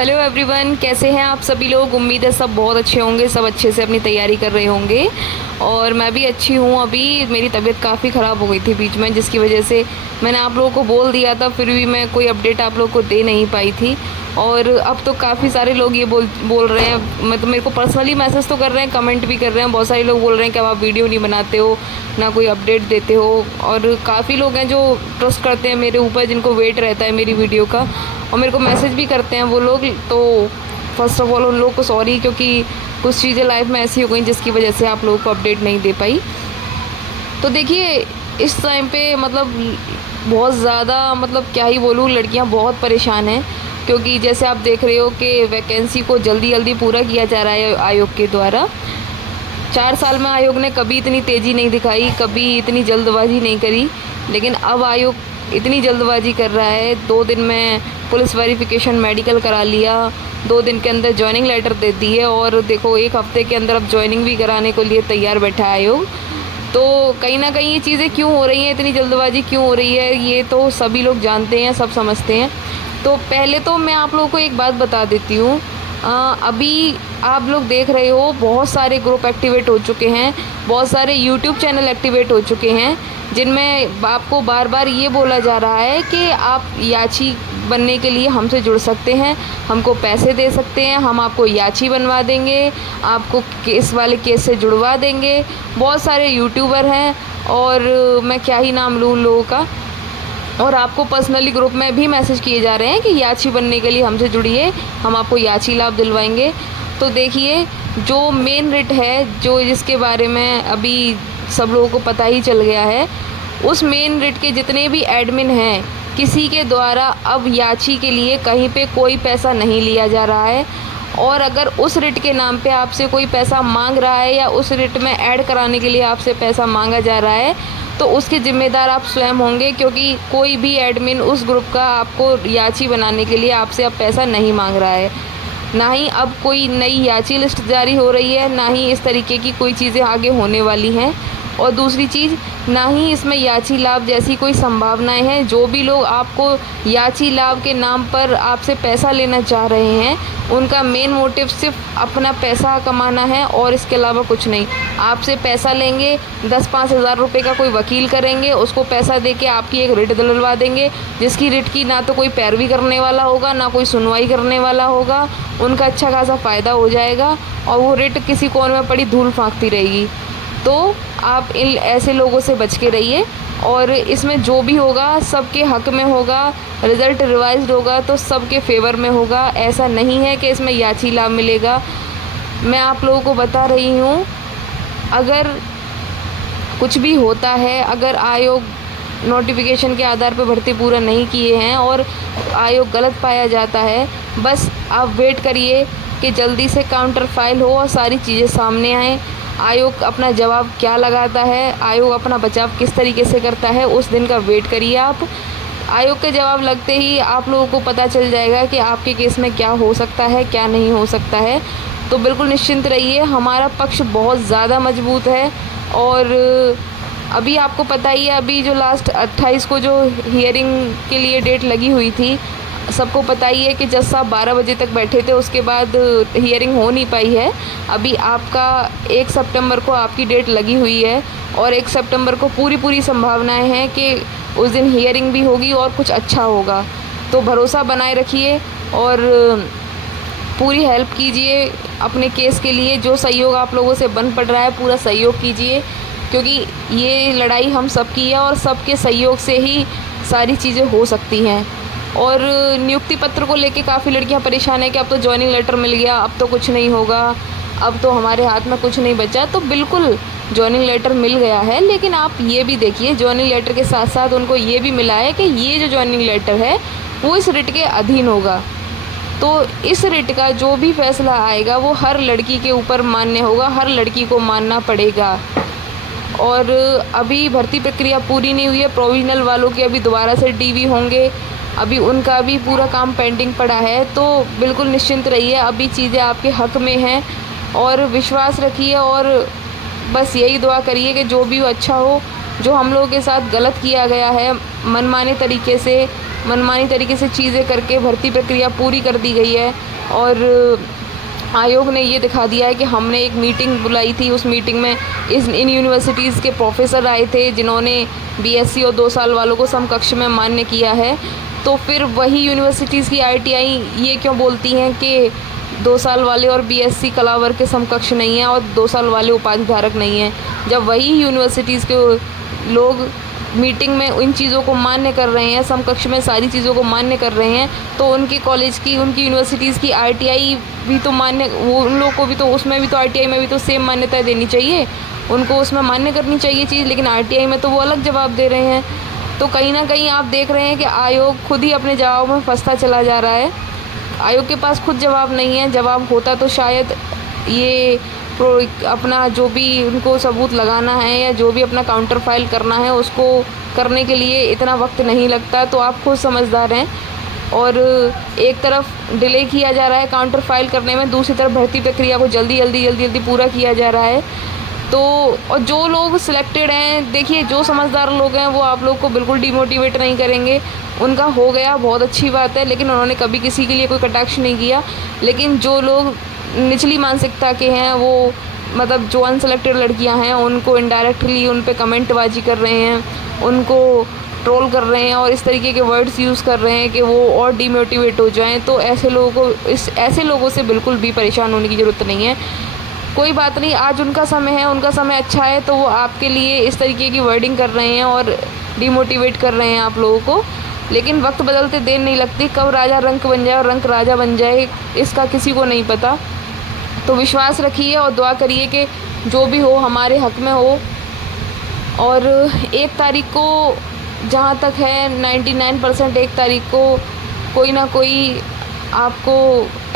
Hello everyone, कैसे हैं आप सभी लोग। उम्मीद है सब बहुत अच्छे होंगे, सब अच्छे से अपनी तैयारी कर रहे होंगे और मैं भी अच्छी हूँ। अभी मेरी तबीयत काफ़ी ख़राब हो गई थी बीच में, जिसकी वजह से मैंने आप लोगों को बोल दिया था, फिर भी मैं कोई अपडेट आप लोगों को दे नहीं पाई थी। और अब तो काफ़ी सारे लोग ये बोल रहे हैं, मतलब मेरे को पर्सनली मैसेज तो कर रहे हैं, कमेंट भी कर रहे हैं। बहुत सारे लोग बोल रहे हैं कि अब आप वीडियो नहीं बनाते हो, ना कोई अपडेट देते हो। और काफ़ी लोग हैं जो ट्रस्ट करते हैं मेरे ऊपर, जिनको वेट रहता है मेरी वीडियो का, और मेरे को मैसेज भी करते हैं वो लोग। तो फर्स्ट ऑफ ऑल उन लोगों को सॉरी, क्योंकि कुछ चीज़ें लाइफ में ऐसी हो गई जिसकी वजह से आप लोगों को अपडेट नहीं दे पाई। तो देखिए, इस टाइम पे मतलब बहुत ज़्यादा, मतलब क्या ही बोलूँ, लड़कियां बहुत परेशान हैं। क्योंकि जैसे आप देख रहे हो कि वैकेंसी को जल्दी जल्दी पूरा किया जा रहा है आयोग के द्वारा। 4 साल में आयोग ने कभी इतनी तेज़ी नहीं दिखाई, कभी इतनी जल्दबाजी नहीं करी, लेकिन अब आयोग इतनी जल्दबाजी कर रहा है। 2 दिन में पुलिस वेरिफिकेशन मेडिकल करा लिया, 2 दिन के अंदर जॉइनिंग लेटर दे दी है, और देखो 1 हफ्ते के अंदर अब जॉइनिंग भी कराने के लिए तैयार बैठा है आयोग। तो कहीं ना कहीं ये चीज़ें क्यों हो रही हैं, इतनी जल्दबाजी क्यों हो रही है, ये तो सभी लोग जानते हैं, सब समझते हैं। तो पहले तो मैं आप लोगों को एक बात बता देती हूँ। अभी आप लोग देख रहे हो बहुत सारे ग्रुप एक्टिवेट हो चुके हैं, बहुत सारे यूट्यूब चैनल एक्टिवेट हो चुके हैं, जिनमें आपको बार बार ये बोला जा रहा है कि आप याची बनने के लिए हमसे जुड़ सकते हैं, हमको पैसे दे सकते हैं, हम आपको याची बनवा देंगे, आपको केस वाले केस से जुड़वा देंगे। बहुत सारे यूट्यूबर हैं, और मैं क्या ही नाम लूँ उन लोगों का। और आपको पर्सनली ग्रुप में भी मैसेज किए जा रहे हैं कि याची बनने के लिए हमसे जुड़िए, हम आपको याची लाभ दिलवाएंगे। तो देखिए, जो मेन रिट है, जो जिसके बारे में अभी सब लोगों को पता ही चल गया है, उस मेन रिट के जितने भी एडमिन हैं, किसी के द्वारा अब याची के लिए कहीं पे कोई पैसा नहीं लिया जा रहा है। और अगर उस रिट के नाम पे आपसे कोई पैसा मांग रहा है, या उस रिट में ऐड कराने के लिए आपसे पैसा मांगा जा रहा है, तो उसके ज़िम्मेदार आप स्वयं होंगे। क्योंकि कोई भी एडमिन उस ग्रुप का आपको याची बनाने के लिए आपसे अब पैसा नहीं मांग रहा है। ना ही अब कोई नई याची लिस्ट जारी हो रही है, ना ही इस तरीके की कोई चीज़ें आगे होने वाली हैं। और दूसरी चीज़, ना ही इसमें याची लाभ जैसी कोई संभावनाएं हैं। जो भी लोग आपको याची लाभ के नाम पर आपसे पैसा लेना चाह रहे हैं, उनका मेन मोटिव सिर्फ अपना पैसा कमाना है, और इसके अलावा कुछ नहीं। आपसे पैसा लेंगे, 10-5 हज़ार रुपये का कोई वकील करेंगे, उसको पैसा दे के आपकी एक रिट दिलवा देंगे, जिसकी रिट की ना तो कोई पैरवी करने वाला होगा, ना कोई सुनवाई करने वाला होगा। उनका अच्छा खासा फ़ायदा हो जाएगा, और वो रिट किसी कोने में पड़ी धूल फाँकती रहेगी। तो आप इन ऐसे लोगों से बच के रहिए, और इसमें जो भी होगा सबके हक में होगा। रिज़ल्ट रिवाइज्ड होगा तो सबके फेवर में होगा। ऐसा नहीं है कि इसमें याची लाभ मिलेगा। मैं आप लोगों को बता रही हूँ, अगर कुछ भी होता है, अगर आयोग नोटिफिकेशन के आधार पर भर्ती पूरा नहीं किए हैं और आयोग गलत पाया जाता है, बस आप वेट करिए कि जल्दी से काउंटर फाइल हो और सारी चीज़ें सामने आएँ। आयोग अपना जवाब क्या लगाता है, आयोग अपना बचाव किस तरीके से करता है, उस दिन का वेट करिए आप। आयोग के जवाब लगते ही आप लोगों को पता चल जाएगा कि आपके केस में क्या हो सकता है, क्या नहीं हो सकता है। तो बिल्कुल निश्चिंत रहिए, हमारा पक्ष बहुत ज़्यादा मजबूत है। और अभी आपको पता ही है, अभी जो लास्ट 28 को जो हियरिंग के लिए डेट लगी हुई थी, सबको पता ही है कि जज साहब 12 बजे तक बैठे थे, उसके बाद हियरिंग हो नहीं पाई है। अभी आपका 1 सितंबर को आपकी डेट लगी हुई है, और 1 सितंबर को पूरी संभावनाएं हैं कि उस दिन हियरिंग भी होगी और कुछ अच्छा होगा। तो भरोसा बनाए रखिए और पूरी हेल्प कीजिए अपने केस के लिए। जो सहयोग आप लोगों से बन पड़ रहा है, पूरा सहयोग कीजिए, क्योंकि ये लड़ाई हम सबकी है, और सबके सहयोग से ही सारी चीज़ें हो सकती हैं। और नियुक्ति पत्र को लेके काफ़ी लड़कियां परेशान है कि अब तो जॉइनिंग लेटर मिल गया, अब तो कुछ नहीं होगा, अब तो हमारे हाथ में कुछ नहीं बचा। तो बिल्कुल जॉइनिंग लेटर मिल गया है, लेकिन आप ये भी देखिए, जॉइनिंग लेटर के साथ साथ उनको ये भी मिला है कि ये जो जॉइनिंग लेटर है वो इस रिट के अधीन होगा। तो इस रिट का जो भी फैसला आएगा वो हर लड़की के ऊपर मान्य होगा, हर लड़की को मानना पड़ेगा। और अभी भर्ती प्रक्रिया पूरी नहीं हुई है, प्रोविजनल वालों के अभी दोबारा से डीवी होंगे, अभी उनका भी पूरा काम पेंडिंग पड़ा है। तो बिल्कुल निश्चिंत रहिए, अभी चीज़ें आपके हक में हैं, और विश्वास रखिए, और बस यही दुआ करिए कि जो भी अच्छा हो। जो हम लोगों के साथ गलत किया गया है, मनमाने तरीके से मनमानी तरीके से चीज़ें करके भर्ती प्रक्रिया पूरी कर दी गई है। और आयोग ने ये दिखा दिया है कि हमने एक मीटिंग बुलाई थी, उस मीटिंग में इन यूनिवर्सिटीज़ के प्रोफेसर आए थे जिन्होंने बीएससी और 2 साल वालों को समकक्ष में मान्य किया है। तो फिर वही यूनिवर्सिटीज़ की आईटीआई ये क्यों बोलती हैं कि 2 साल वाले और बीएससी कला वर्ग के समकक्ष नहीं हैं और 2 साल वाले उपाधि धारक नहीं हैं, जब वही यूनिवर्सिटीज़ के लोग मीटिंग में इन चीज़ों को मान्य कर रहे हैं, समकक्ष में सारी चीज़ों को मान्य कर रहे हैं, तो उनके कॉलेज की, उनकी यूनिवर्सिटीज़ की आरटीआई भी तो मान्य, वो उन लोगों को भी तो उसमें भी तो आरटीआई में भी तो सेम मान्यता देनी चाहिए, उनको उसमें मान्य करनी चाहिए चीज़, लेकिन आरटीआई में तो वो अलग जवाब दे रहे हैं। तो कहीं ना कहीं आप देख रहे हैं कि आयोग खुद ही अपने जवाब में फंसता चला जा रहा है। आयोग के पास खुद जवाब नहीं है, जवाब होता तो शायद ये अपना जो भी उनको सबूत लगाना है या जो भी अपना काउंटर फाइल करना है उसको करने के लिए इतना वक्त नहीं लगता। तो आप खुद समझदार हैं। और एक तरफ डिले किया जा रहा है काउंटर फाइल करने में, दूसरी तरफ भर्ती प्रक्रिया को जल्दी पूरा किया जा रहा है। तो और जो लोग सिलेक्टेड हैं, देखिए जो समझदार लोग हैं वो आप लोग को बिल्कुल डिमोटिवेट नहीं करेंगे, उनका हो गया बहुत अच्छी बात है, लेकिन उन्होंने कभी किसी के लिए कोई कटाक्ष नहीं किया। लेकिन जो लोग निचली मानसिकता के हैं, वो मतलब जो अनसेलेक्टेड लड़कियां हैं, उनको इनडायरेक्टली उन पे कमेंटबाजी कर रहे हैं, उनको ट्रोल कर रहे हैं और इस तरीके के वर्ड्स यूज़ कर रहे हैं कि वो और डिमोटिवेट हो जाएं। तो ऐसे लोगों से बिल्कुल भी परेशान होने की ज़रूरत नहीं है। कोई बात नहीं, आज उनका समय है, उनका समय अच्छा है, तो वो आपके लिए इस तरीके की वर्डिंग कर रहे हैं और डिमोटिवेट कर रहे हैं आप लोगों को। लेकिन वक्त बदलते देर नहीं लगती, कब राजा रंक बन जाए और रंक राजा बन जाए इसका किसी को नहीं पता। तो विश्वास रखिए और दुआ करिए कि जो भी हो हमारे हक में हो। और 1 तारीख को जहाँ तक है 99% 1 तारीख को कोई ना कोई आपको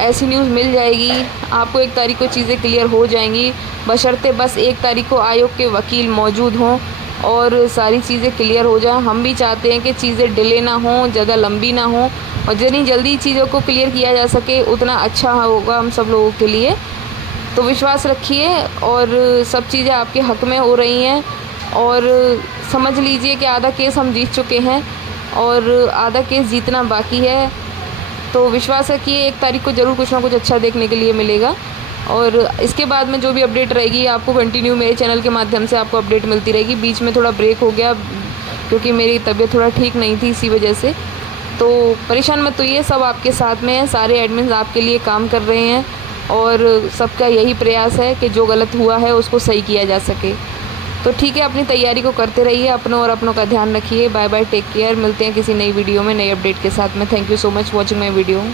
ऐसी न्यूज़ मिल जाएगी, आपको 1 तारीख को चीज़ें क्लियर हो जाएंगी, बशर्ते बस 1 तारीख को आयोग के वकील मौजूद हों और सारी चीज़ें क्लियर हो जाएं। हम भी चाहते हैं कि चीज़ें डिले ना हों, ज़्यादा लंबी ना हों, और जितनी जल्दी चीज़ों को क्लियर किया जा सके उतना अच्छा होगा हम सब लोगों के लिए। तो विश्वास रखिए और सब चीज़ें आपके हक में हो रही हैं। और समझ लीजिए कि आधा केस हम जीत चुके हैं और आधा केस जीतना बाकी है। तो विश्वास रखिए 1 तारीख को ज़रूर कुछ ना कुछ अच्छा देखने के लिए मिलेगा। और इसके बाद में जो भी अपडेट रहेगी आपको कंटिन्यू मेरे चैनल के माध्यम से आपको अपडेट मिलती रहेगी। बीच में थोड़ा ब्रेक हो गया क्योंकि मेरी तबीयत थोड़ा ठीक नहीं थी, इसी वजह से। तो परेशान मत होइए, सब आपके साथ में है, सारे एडमिन्स आपके लिए काम कर रहे हैं और सबका यही प्रयास है कि जो गलत हुआ है उसको सही किया जा सके। तो ठीक है, अपनी तैयारी को करते रहिए, अपनों और अपनों का ध्यान रखिए। Bye bye, take care. मिलते हैं किसी नई वीडियो में नई अपडेट के साथ में। Thank you so much watching my video.